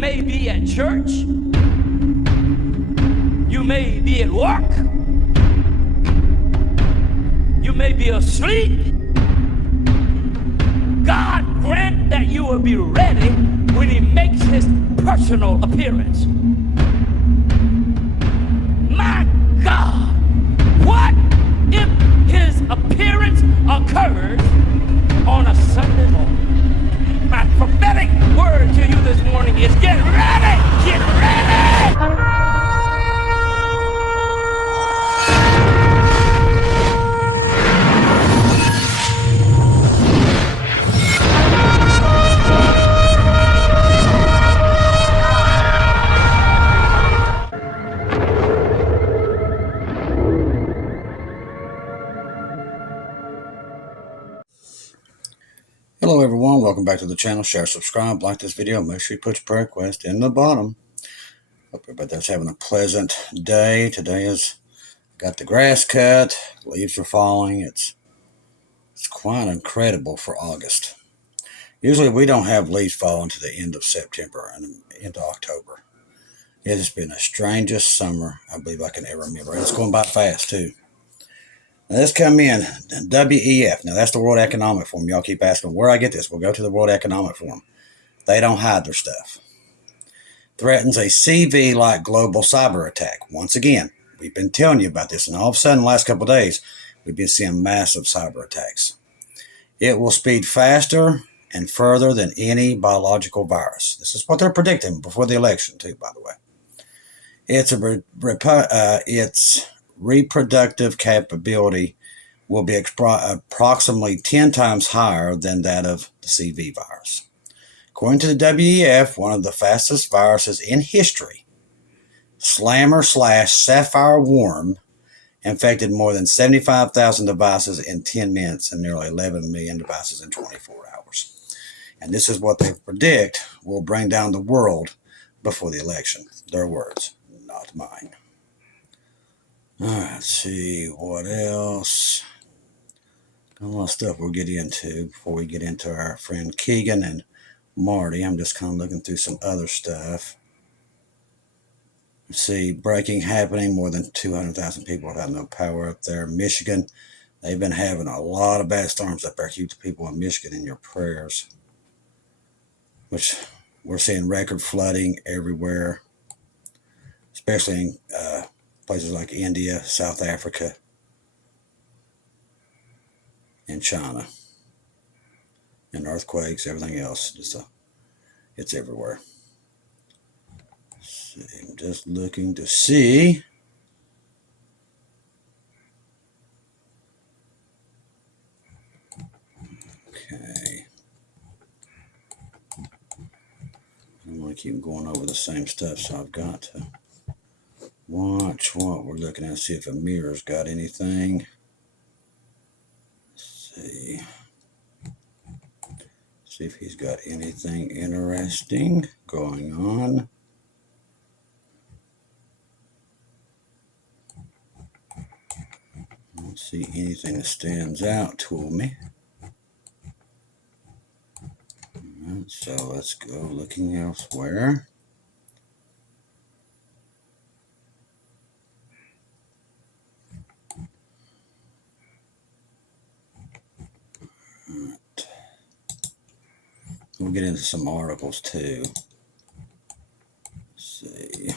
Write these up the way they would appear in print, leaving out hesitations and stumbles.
may be at church. You may be at work. You may be asleep. God grant that you will be ready when he makes his personal appearance. My God, what if his appearance occurs on a Sunday morning? My prophetic word to you this morning is get ready! Get ready! Hello everyone, welcome back to the channel. Share, subscribe, like this video, make sure you put your prayer request in the bottom. Hope everybody's having a pleasant day. Today is got the grass cut, leaves are falling. It's quite incredible for August. Usually we don't have leaves falling to the end of September and into October. It has been the strangest summer I believe I can ever remember. And it's going by fast too. Now let's come in, WEF. Now that's the World Economic Forum. Y'all keep asking where I get this. We'll go to the World Economic Forum. They don't hide their stuff. Threatens a CV-like global cyber attack. Once again, we've been telling you about this, and all of a sudden, the last couple of days, we've been seeing massive cyber attacks. It will speed faster and further than any biological virus. This is what they're predicting before the election, too, by the way. Its reproductive capability will be approximately 10 times higher than that of the CV virus. According to the WEF, one of the fastest viruses in history, Slammer/Sapphire Worm, infected more than 75,000 devices in 10 minutes and nearly 11 million devices in 24 hours. And this is what they predict will bring down the world before the election. Their words, not mine. All right, let's see what else. Got a lot of stuff we'll get into before we get into our friend Keegan and Marty. I'm just kind of looking through some other stuff. Let's see, breaking happening. More than 200,000 people have no power up there. Michigan, they've been having a lot of bad storms up there. Keep the people in Michigan in your prayers. Which we're seeing record flooding everywhere, especially in places like India, South Africa, and China. And earthquakes, everything else. It's everywhere. Let's see, I'm just looking to see. Okay. I don't want to keep going over the same stuff, so I've got to watch what we're looking at, see if Amir's got anything. Let's see. See if he's got anything interesting going on. I don't see anything that stands out to me. Alright, so let's go looking elsewhere. We'll get into some articles too. Let's see.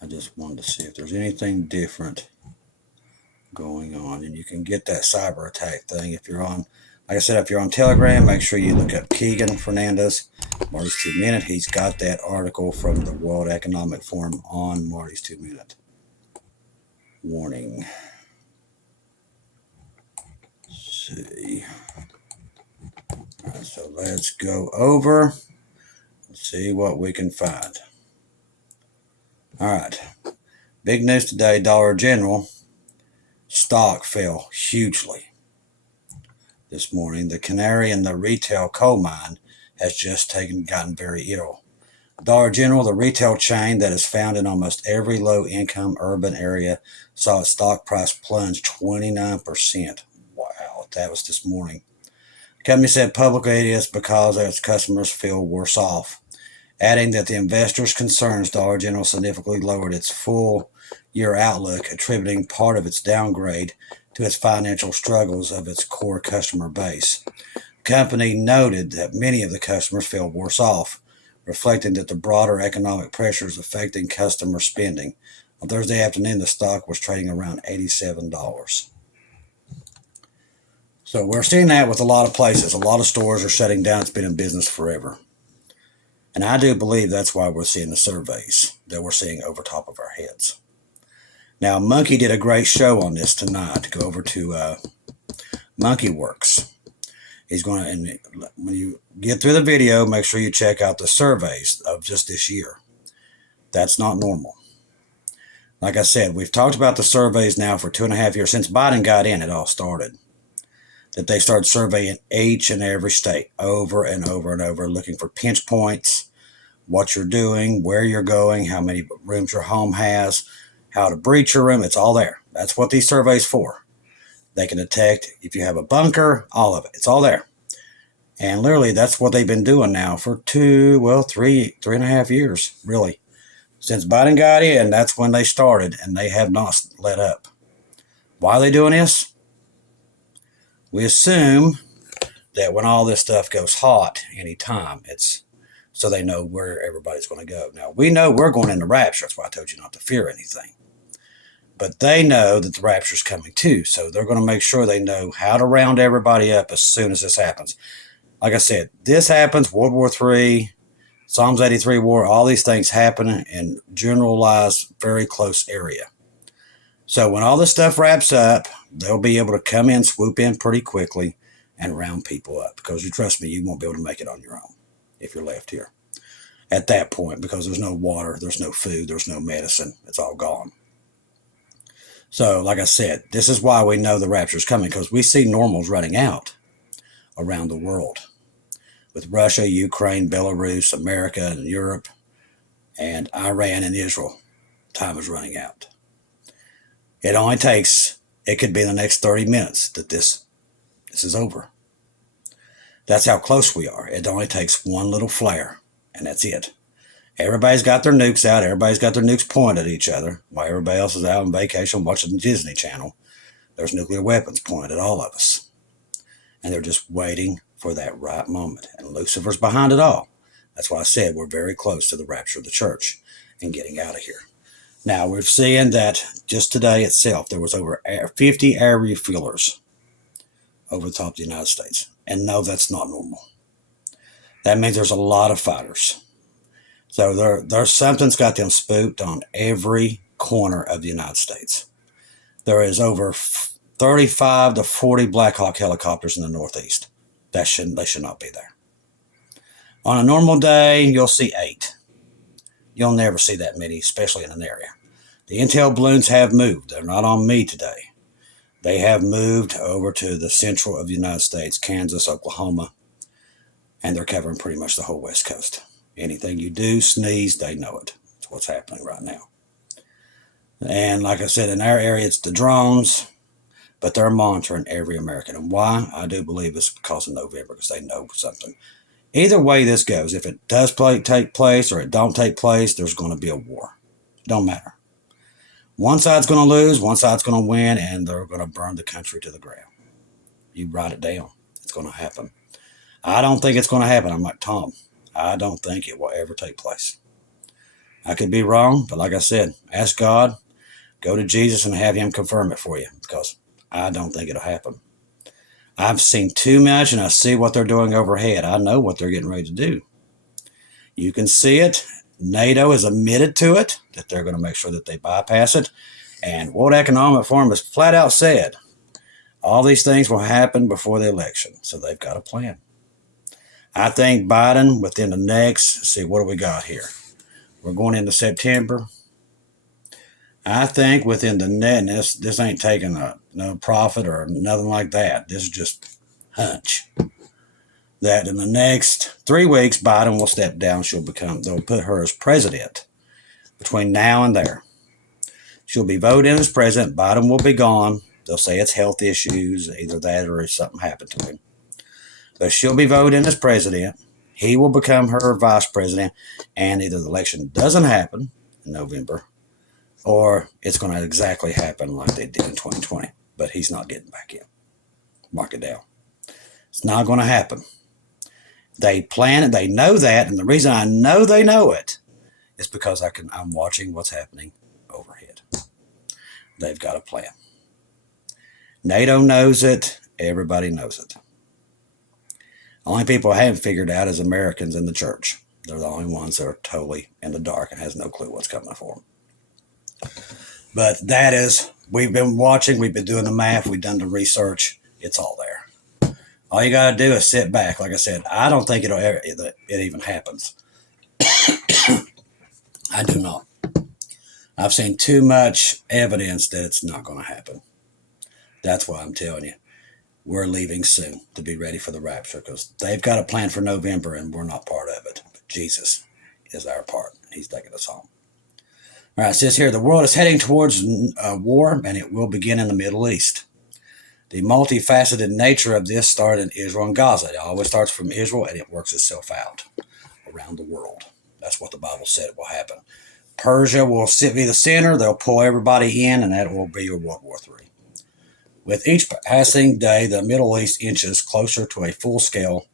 I just wanted to see if there's anything different going on. And you can get that cyber attack thing if you're on, like I said, if you're on Telegram, make sure you look up Keegan Fernandez, Marty's 2 Minute. He's got that article from the World Economic Forum on Marty's 2 Minute. Warning. Let's see. All right, so let's go over and see what we can find. All right. Big news today, Dollar General stock fell hugely this morning. The canary in the retail coal mine has just gotten very ill. Dollar General, the retail chain that is found in almost every low-income urban area, saw its stock price plunge 29%. Wow, that was this morning. The company said publicly it is because its customers feel worse off. adding that the investors' concerns Dollar General significantly lowered its full-year outlook, attributing part of its downgrade to its financial struggles of its core customer base. The company noted that many of the customers feel worse off, reflecting that the broader economic pressures affecting customer spending. On Thursday afternoon, the stock was trading around $87. So we're seeing that with a lot of places. A lot of stores are shutting down. It's been in business forever. And I do believe that's why we're seeing the surveys that we're seeing over top of our heads. Now, Monkey did a great show on this tonight. Go over to Monkey Works. He's going to, and when you get through the video, make sure you check out the surveys of just this year. That's not normal. Like I said, we've talked about the surveys now for 2.5 years. Since Biden got in, it all started. That they started surveying each and every state over and over and over, looking for pinch points, what you're doing, where you're going, how many rooms your home has, how to breach your room. It's all there. That's what these surveys for. They can detect if you have a bunker, all of it. It's all there. And literally, that's what they've been doing now for 3.5 years, really. Since Biden got in, that's when they started, and they have not let up. Why are they doing this? We assume that when all this stuff goes hot anytime, it's so they know where everybody's going to go. Now, we know we're going into rapture. That's why I told you not to fear anything. But they know that the rapture's coming too, so they're going to make sure they know how to round everybody up as soon as this happens. Like I said, this happens, World War III, Psalms 83 war, all these things happen in generalized, very close area. So when all this stuff wraps up, they'll be able to come in, swoop in pretty quickly, and round people up. Because you trust me, you won't be able to make it on your own if you're left here at that point, because there's no water, there's no food, there's no medicine. It's all gone. So like I said, this is why we know the rapture is coming, because we see normals running out around the world. With Russia, Ukraine, Belarus, America, and Europe, and Iran and Israel, time is running out. It only takes, it could be in the next 30 minutes that this is over. That's how close we are. It only takes one little flare, and that's it. Everybody's got their nukes out. Everybody's got their nukes pointed at each other. While everybody else is out on vacation watching the Disney Channel, there's nuclear weapons pointed at all of us. And they're just waiting for that right moment. And Lucifer's behind it all. That's why I said we're very close to the rapture of the church and getting out of here. Now, we're seeing that just today itself, there was over 50 air refuelers over the top of the United States. And no, that's not normal. That means there's a lot of fighters. So there's something's got them spooked on every corner of the United States. There is over 35 to 40 Black Hawk helicopters in the Northeast. They should not be there. On a normal day, you'll see 8. You'll never see that many, especially in an area. The intel balloons have moved. They're not on me today. They have moved over to the central of the United States, Kansas, Oklahoma, and they're covering pretty much the whole West Coast. Anything you do, sneeze, they know it. That's what's happening right now. And like I said, in our area, it's the drones, but they're monitoring every American. And why? I do believe it's because of November, because they know something. Either way this goes, if it does take place or it don't take place, there's going to be a war. Don't matter. One side's going to lose, one side's going to win, and they're going to burn the country to the ground. You write it down. It's going to happen. I don't think it's going to happen. I'm like Tom. I don't think it will ever take place. I could be wrong, but like I said, ask God, go to Jesus and have him confirm it for you, because I don't think it'll happen. I've seen too much, and I see what they're doing overhead. I know what they're getting ready to do. You can see it. NATO has admitted to it, that they're going to make sure that they bypass it. And World Economic Forum has flat out said, all these things will happen before the election. So they've got a plan. I think Biden, within the next, see, what do we got here? We're going into September. I think within the net, this ain't taking no profit or nothing like that. This is just hunch. That in the next 3 weeks, Biden will step down. They'll put her as president between now and there. She'll be voted in as president. Biden will be gone. They'll say it's health issues, either that or something happened to him. But she'll be voted in as president. He will become her vice president, and either the election doesn't happen in November, or it's going to exactly happen like they did in 2020. But he's not getting back in. Mark it down. It's not going to happen. They plan it. They know that, and the reason I know they know it is because I'm watching what's happening overhead. They've got a plan. NATO knows it. Everybody knows it. Only people I haven't figured out is Americans in the church. They're the only ones that are totally in the dark and has no clue what's coming for them. But that is, we've been watching, we've been doing the math, we've done the research. It's all there. All you got to do is sit back. Like I said, I don't think it even happens. I do not. I've seen too much evidence that it's not going to happen. That's why I'm telling you, we're leaving soon to be ready for the rapture, because they've got a plan for November and we're not part of it. But Jesus is our part. He's taking us home. All right, it says here, the world is heading towards war, and it will begin in the Middle East. The multifaceted nature of this started in Israel and Gaza. It always starts from Israel, and it works itself out around the world. That's what the Bible said will happen. Persia will be the center. They'll pull everybody in, and that will be your World War III. With each passing day, the Middle East inches closer to a full-scale,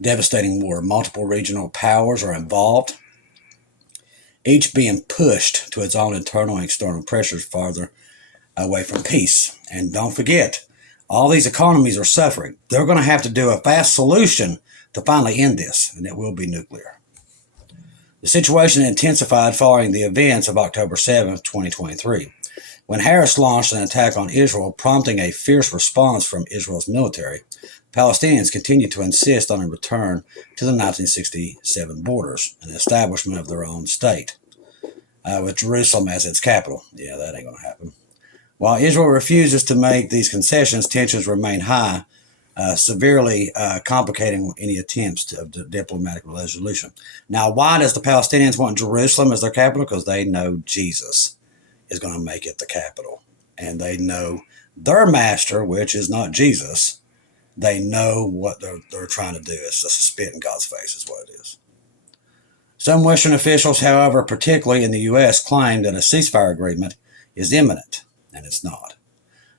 devastating war. Multiple regional powers are involved, each being pushed to its own internal and external pressures farther away from peace. And don't forget, all these economies are suffering. They're going to have to do a fast solution to finally end this, and it will be nuclear. The situation intensified following the events of October 7th, 2023. When Harris launched an attack on Israel, prompting a fierce response from Israel's military, Palestinians continued to insist on a return to the 1967 borders, an establishment of their own state, with Jerusalem as its capital. Yeah, that ain't going to happen. While Israel refuses to make these concessions, tensions remain high, severely complicating any attempts of diplomatic resolution. Now, why does the Palestinians want Jerusalem as their capital? Because they know Jesus is going to make it the capital. And they know their master, which is not Jesus, they know what they're trying to do. It's just a spit in God's face is what it is. Some Western officials, however, particularly in the U.S., claim that a ceasefire agreement is imminent, and it's not.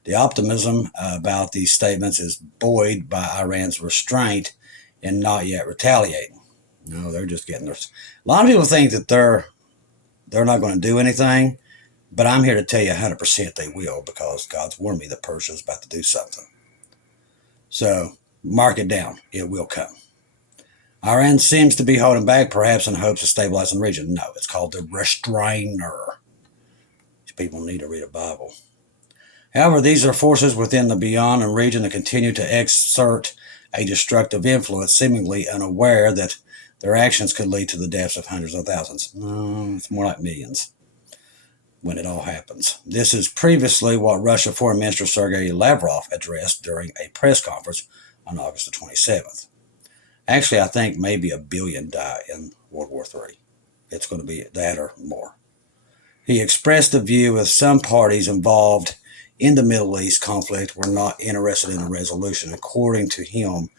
The optimism about these statements is buoyed by Iran's restraint in not yet retaliating. No, they're just getting their... A lot of people think that they're not going to do anything, but I'm here to tell you 100% they will, because God's warned me that Persia is about to do something. So mark it down. It will come. Iran seems to be holding back, perhaps in hopes of stabilizing the region. No, it's called the restrainer. These people need to read a Bible. However, these are forces within the beyond and region that continue to exert a destructive influence, seemingly unaware that their actions could lead to the deaths of hundreds of thousands. No, it's more like millions when it all happens. This is previously what Russia Foreign Minister Sergei Lavrov addressed during a press conference on August the 27th. Actually, I think maybe 1 billion die in World War III. It's going to be that or more. He expressed the view that some parties involved in the Middle East conflict were not interested in a resolution. According to him,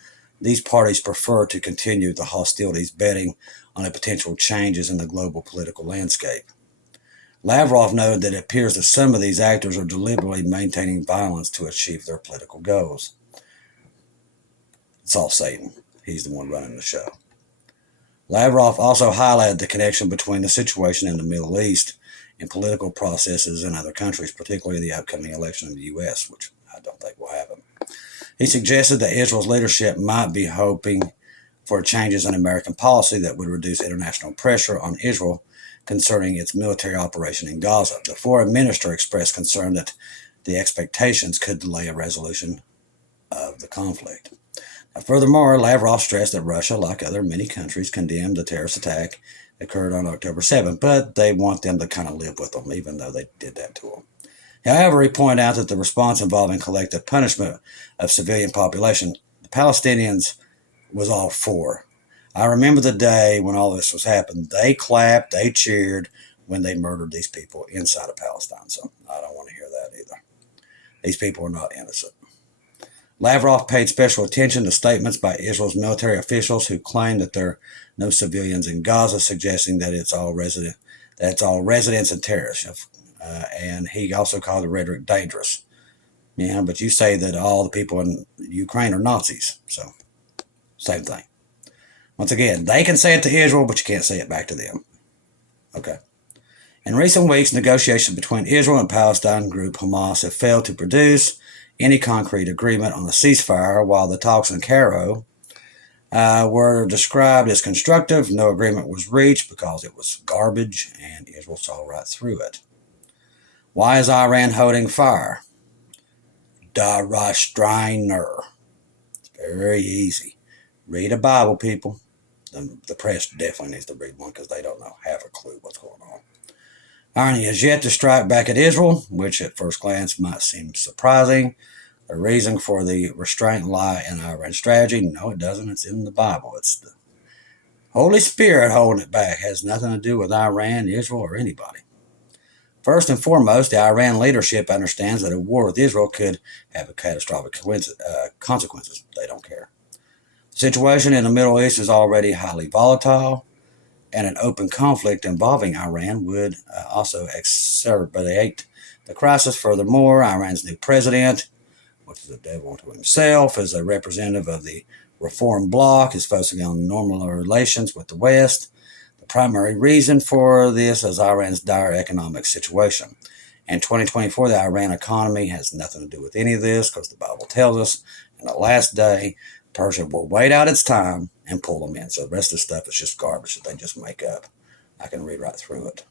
these parties prefer to continue the hostilities, betting on the potential changes in the global political landscape. Lavrov noted that it appears that some of these actors are deliberately maintaining violence to achieve their political goals. It's all Satan. He's the one running the show. Lavrov also highlighted the connection between the situation in the Middle East and political processes in other countries, particularly the upcoming election in the U.S., which I don't think will happen. He suggested that Israel's leadership might be hoping for changes in American policy that would reduce international pressure on Israel concerning its military operation in Gaza. The foreign minister expressed concern that the expectations could delay a resolution of the conflict. Now, furthermore, Lavrov stressed that Russia, like other many countries, condemned the terrorist attack that occurred on October 7th, but they want them to kind of live with them, even though they did that to them. However, he pointed out that the response involving collective punishment of civilian population, the Palestinians was all for. I remember the day when all this was happening. They clapped, they cheered when they murdered these people inside of Palestine. So I don't want to hear that either. These people are not innocent. Lavrov paid special attention to statements by Israel's military officials who claim that there are no civilians in Gaza, suggesting that it's all residents and terrorists. And he also called the rhetoric dangerous. Yeah, but you say that all the people in Ukraine are Nazis, so same thing. Once again, they can say it to Israel, but you can't say it back to them. Okay. In recent weeks, negotiations between Israel and Palestine group Hamas have failed to produce any concrete agreement on a ceasefire, while the talks in Cairo were described as constructive. No agreement was reached because it was garbage, and Israel saw right through it. Why is Iran holding fire? Darashtrainer. It's very easy. Read a Bible, people. The press definitely needs to read one because they don't know half a clue what's going on. Iran has yet to strike back at Israel, which at first glance might seem surprising. The reason for the restraint lie in Iran's strategy. No, it doesn't. It's in the Bible. It's the Holy Spirit holding it back. It has nothing to do with Iran, Israel, or anybody. First and foremost, the Iran leadership understands that a war with Israel could have catastrophic consequences. They don't care. The situation in the Middle East is already highly volatile, and an open conflict involving Iran would also exacerbate the crisis. Furthermore, Iran's new president, which is a devil unto himself, as a representative of the Reform bloc, is focusing on normal relations with the West. The primary reason for this is Iran's dire economic situation. In 2024, the Iran economy has nothing to do with any of this because the Bible tells us in the last day, Persia will wait out its time and pull them in. So the rest of the stuff is just garbage that they just make up. I can read right through it.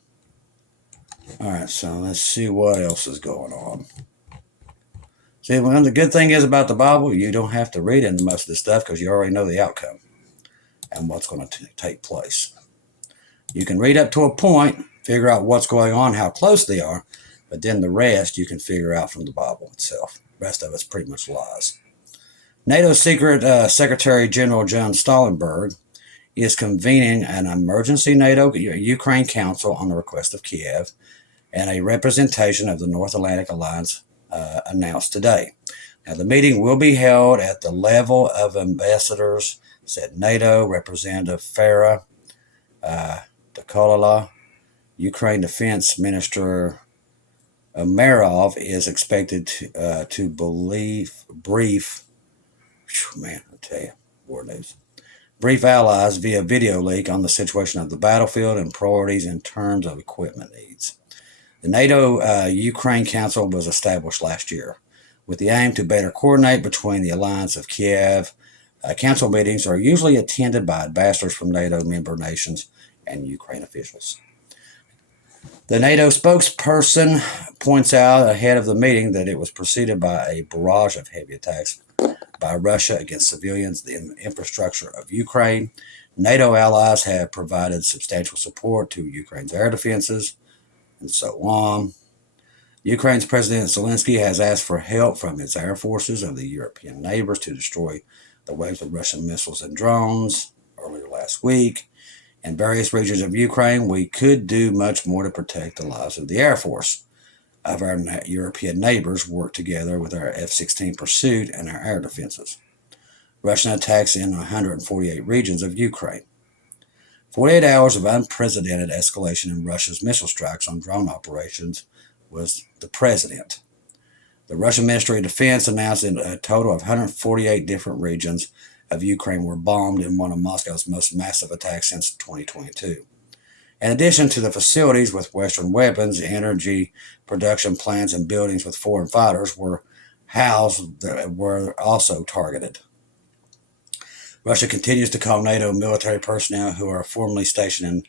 All right, so let's see what else is going on. See, well, the good thing is about the Bible, you don't have to read into most of this stuff because you already know the outcome and what's going to take place. You can read up to a point, figure out what's going on, how close they are, but then the rest you can figure out from the Bible itself. The rest of it's pretty much lies. NATO's secret Secretary General John Stoltenberg is convening an emergency NATO-Ukraine Council on the request of Kiev, and a representation of the North Atlantic Alliance announced today. Now, the meeting will be held at the level of ambassadors, said NATO Representative Farah Dakolala. Ukraine Defense Minister Umerov is expected to brief, man, I tell you, war news. Brief allies via video link on the situation of the battlefield and priorities in terms of equipment needs. The NATO-Ukraine Council was established last year with the aim to better coordinate between the Alliance of Kiev. Council meetings are usually attended by ambassadors from NATO member nations and Ukraine officials. The NATO spokesperson points out ahead of the meeting that it was preceded by a barrage of heavy attacks by Russia against civilians in the infrastructure of Ukraine. NATO allies have provided substantial support to Ukraine's air defenses, and so on. Ukraine's President Zelensky has asked for help from its air forces of the European neighbors to destroy the waves of Russian missiles and drones earlier last week. In various regions of Ukraine, we could do much more to protect the lives of the Air Force of our European neighbors, work together with our F-16 pursuit and our air defenses. Russian attacks in 148 regions of Ukraine. 48 hours of unprecedented escalation in Russia's missile strikes on drone operations was the president. The Russian Ministry of Defense announced that a total of 148 different regions of Ukraine were bombed in one of Moscow's most massive attacks since 2022. In addition to the facilities with Western weapons, energy production plants and buildings with foreign fighters were also targeted. Russia continues to call NATO military personnel who are formerly stationed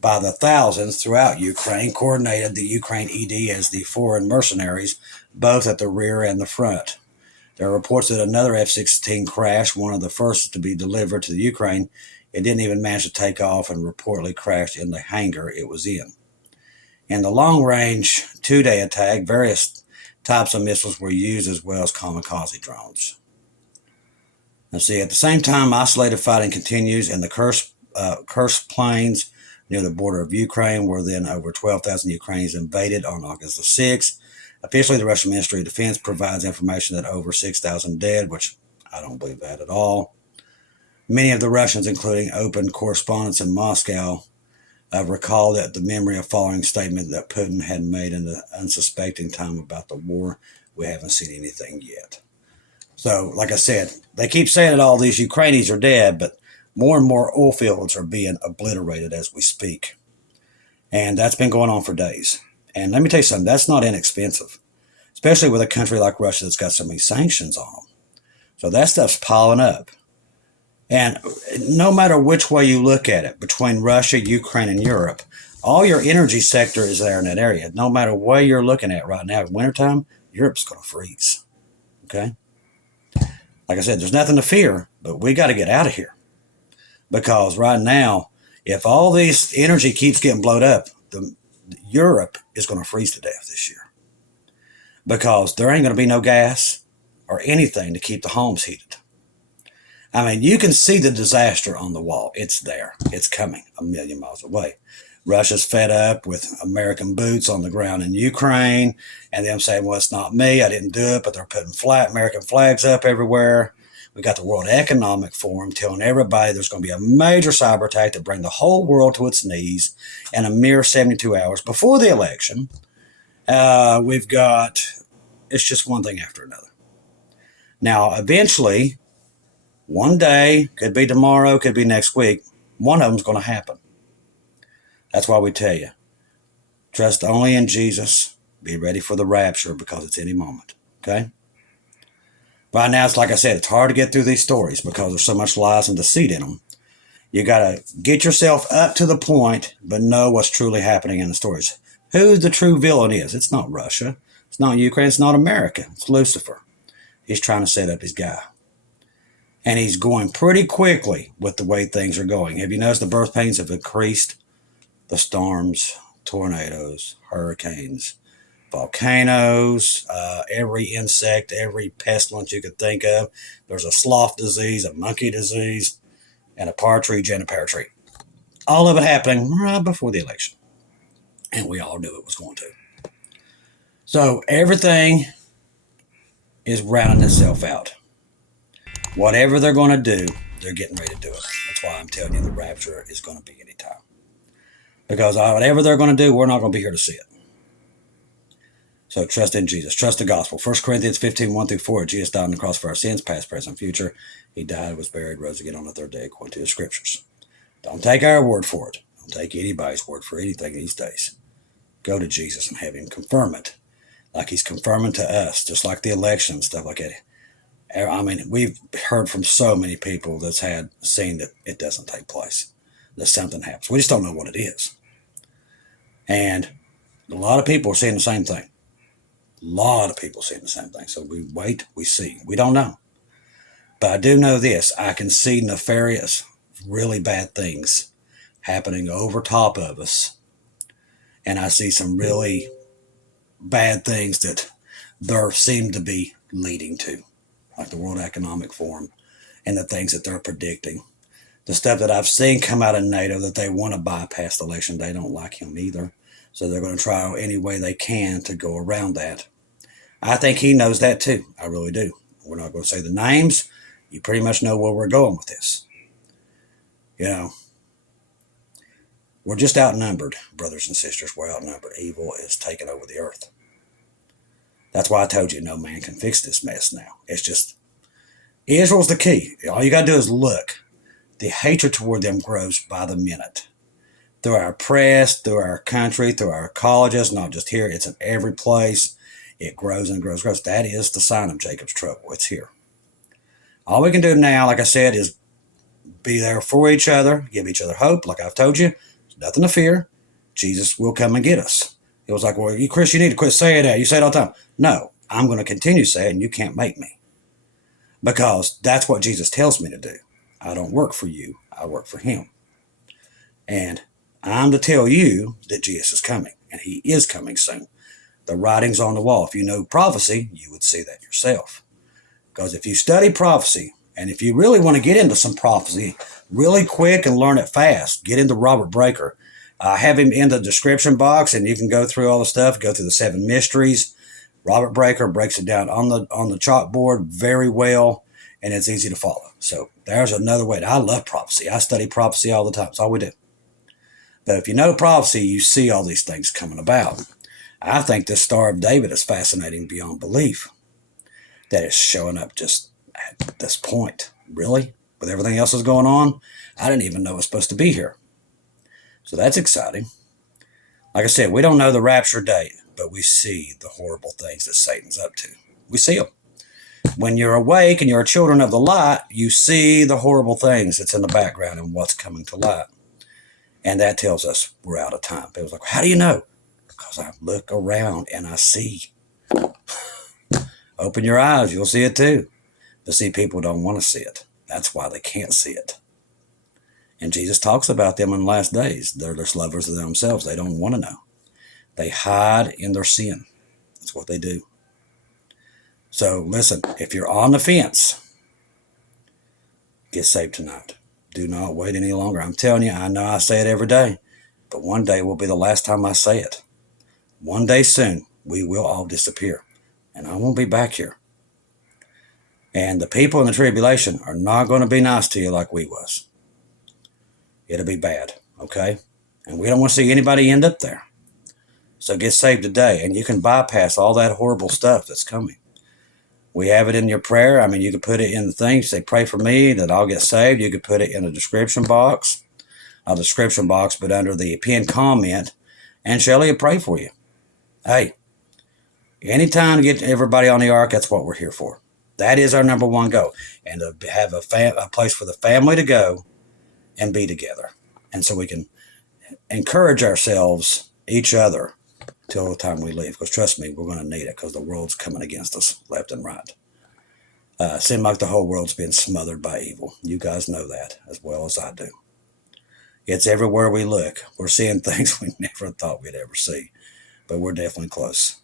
by the thousands throughout Ukraine, coordinated the Ukraine ED as the foreign mercenaries, both at the rear and the front. There are reports that another F-16 crashed, one of the first to be delivered to the Ukraine. It didn't even manage to take off and reportedly crashed in the hangar it was in. In the long-range two-day attack, various types of missiles were used as well as kamikaze drones. Let's see, at the same time, isolated fighting continues in the Kursk plains near the border of Ukraine, where then over 12,000 Ukrainians invaded on August the 6th. Officially, the Russian Ministry of Defense provides information that over 6,000 dead, which I don't believe that at all. Many of the Russians, including open correspondents in Moscow, recall that the memory of following statement that Putin had made in the unsuspecting time about the war. We haven't seen anything yet. So, like I said, they keep saying that all these Ukrainians are dead, but more and more oil fields are being obliterated as we speak. And that's been going on for days. And let me tell you something, that's not inexpensive, especially with a country like Russia that's got so many sanctions on them. So that stuff's piling up. And no matter which way you look at it, between Russia, Ukraine, and Europe, all your energy sector is there in that area. No matter where you're looking at right now, in wintertime, Europe's going to freeze. Okay? Like I said, there's nothing to fear, but we got to get out of here. Because right now, if all this energy keeps getting blown up, Europe is going to freeze to death this year. Because there ain't going to be no gas or anything to keep the homes heated. I mean, you can see the disaster on the wall. It's there. It's coming a million miles away. Russia's fed up with American boots on the ground in Ukraine and them saying, well, it's not me. I didn't do it, but they're putting American flags up everywhere. We got the World Economic Forum telling everybody there's going to be a major cyber attack to bring the whole world to its knees in a mere 72 hours before the election. We've got, it's just one thing after another. Now, eventually, one day, could be tomorrow, could be next week, one of them's going to happen. That's why we tell you, trust only in Jesus. Be ready for the rapture because it's any moment. Okay? Right now, it's like I said, it's hard to get through these stories because there's so much lies and deceit in them. You got to get yourself up to the point, but know what's truly happening in the stories. Who the true villain is. It's not Russia. It's not Ukraine. It's not America. It's Lucifer. He's trying to set up his guy. And he's going pretty quickly with the way things are going. Have you noticed the birth pains have increased? The storms, tornadoes, hurricanes, volcanoes, every insect, every pestilence you could think of. There's a sloth disease, a monkey disease, and a partridge and a pear tree. All of it happening right before the election. And we all knew it was going to. So everything is rounding itself out. Whatever they're going to do, they're getting ready to do it. That's why I'm telling you the rapture is going to be anytime. Because whatever they're going to do, we're not going to be here to see it. So trust in Jesus. Trust the gospel. 1 Corinthians 15:1-4. Jesus died on the cross for our sins, past, present, future. He died, was buried, rose again on the third day according to the scriptures. Don't take our word for it. Don't take anybody's word for anything these days. Go to Jesus and have him confirm it. Like he's confirming to us, just like the election and stuff like that. I mean, we've heard from so many people that's seen that it doesn't take place, that something happens. We just don't know what it is. And a lot of people are seeing the same thing. A lot of people seeing the same thing. So we wait, we see. We don't know. But I do know this. I can see nefarious, really bad things happening over top of us. And I see some really bad things that there seem to be leading to, like the World Economic Forum and the things that they're predicting. The stuff that I've seen come out of NATO that they want to bypass the election. They don't like him either. So they're going to try any way they can to go around that. I think he knows that too. I really do. We're not going to say the names. You pretty much know where we're going with this. You know, we're just outnumbered, brothers and sisters. We're outnumbered. Evil is taking over the earth. That's why I told you no man can fix this mess now. It's just, Israel's the key. All you got to do is look. The hatred toward them grows by the minute. Through our press, through our country, through our colleges, not just here, it's in every place. It grows and grows and grows. That is the sign of Jacob's trouble. It's here. All we can do now, like I said, is be there for each other, give each other hope. Like I've told you, there's nothing to fear. Jesus will come and get us. It was like, well, Chris, you need to quit saying that. You say it all the time. No, I'm going to continue saying it, and you can't make me. Because that's what Jesus tells me to do. I don't work for you. I work for him. And I'm to tell you that Jesus is coming, and he is coming soon. The writing's on the wall. If you know prophecy, you would see that yourself. Because if you study prophecy, and if you really want to get into some prophecy really quick and learn it fast, get into Robert Breaker. Have him in the description box, and you can go through all the stuff, go through the 7 mysteries. Robert Breaker breaks it down on the chalkboard very well, and it's easy to follow. So there's another way. I love prophecy. I study prophecy all the time. That's all we do. But if you know prophecy, you see all these things coming about. I think the Star of David is fascinating beyond belief. That it's showing up just at this point. Really? With everything else that's going on, I didn't even know it was supposed to be here. So that's exciting. Like I said, we don't know the rapture date, but we see the horrible things that Satan's up to. We see them. When you're awake and you're children of the light, you see the horrible things that's in the background and what's coming to light. And that tells us we're out of time. People's like, how do you know? Because I look around and I see. Open your eyes, you'll see it too. But see, people don't want to see it. That's why they can't see it. And Jesus talks about them in the last days. They're just lovers of themselves. They don't want to know. They hide in their sin. That's what they do. So listen, if you're on the fence, get saved tonight. Do not wait any longer. I'm telling you, I know I say it every day, but one day will be the last time I say it. One day soon, we will all disappear, and I won't be back here. And the people in the tribulation are not going to be nice to you like we was. It'll be bad, okay? And we don't want to see anybody end up there. So get saved today, and you can bypass all that horrible stuff that's coming. We have it in your prayer. I mean, you can put it in the things. Say, pray for me that I'll get saved. You could put it in a description box. But under the pinned comment. And Shelly will pray for you. Hey, anytime to get everybody on the ark, that's what we're here for. That is our number one goal. And to have a place for the family to go and be together. And so we can encourage ourselves, each other, till the time we leave. Because trust me, we're going to need it because the world's coming against us left and right. It seems like the whole world's being smothered by evil. You guys know that as well as I do. It's everywhere we look. We're seeing things we never thought we'd ever see. But we're definitely close.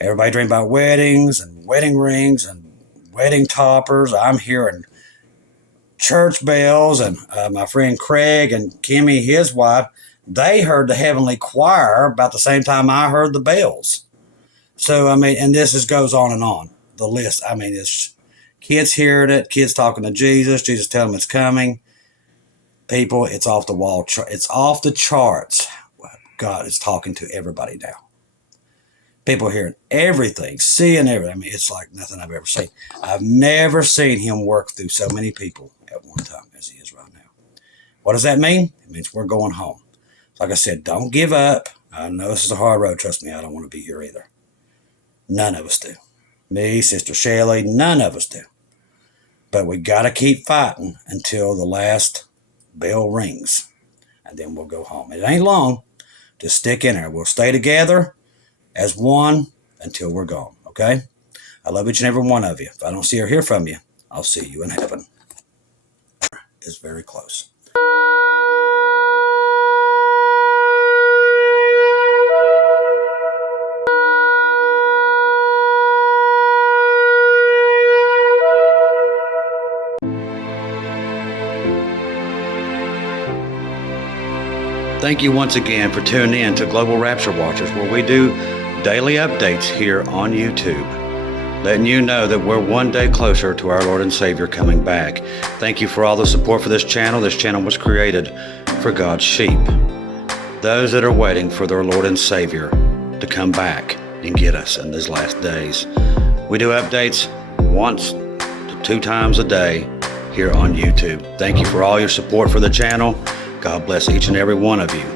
Everybody dream about weddings and wedding rings and wedding toppers. I'm hearing church bells, and my friend Craig and Kimmy, his wife, they heard the heavenly choir about the same time I heard the bells. So, I mean, and this just goes on and on. The list, I mean, it's kids hearing it, kids talking to Jesus, Jesus telling them it's coming. People, it's off the wall. It's off the charts. God is talking to everybody now. People hearing everything, seeing everything. I mean, it's like nothing I've ever seen. I've never seen him work through so many people at one time as he is right now. What does that mean? It means we're going home. Like I said, don't give up. I know this is a hard road. Trust me, I don't want to be here either. None of us do. Me, Sister Shelley, none of us do. But we got to keep fighting until the last bell rings. And then we'll go home. It ain't long. Just stick in there. We'll stay together as one until we're gone. Okay? I love each and every one of you. If I don't see or hear from you, I'll see you in heaven. It's very close. Thank you once again for tuning in to Global Rapture Watchers, where we do daily updates here on YouTube, letting you know that we're one day closer to our Lord and Savior coming back. Thank you for all the support for this channel. This channel was created for God's sheep, those that are waiting for their Lord and Savior to come back and get us in these last days. We do updates once to 2 times a day here on YouTube. Thank you for all your support for the channel. God bless each and every one of you.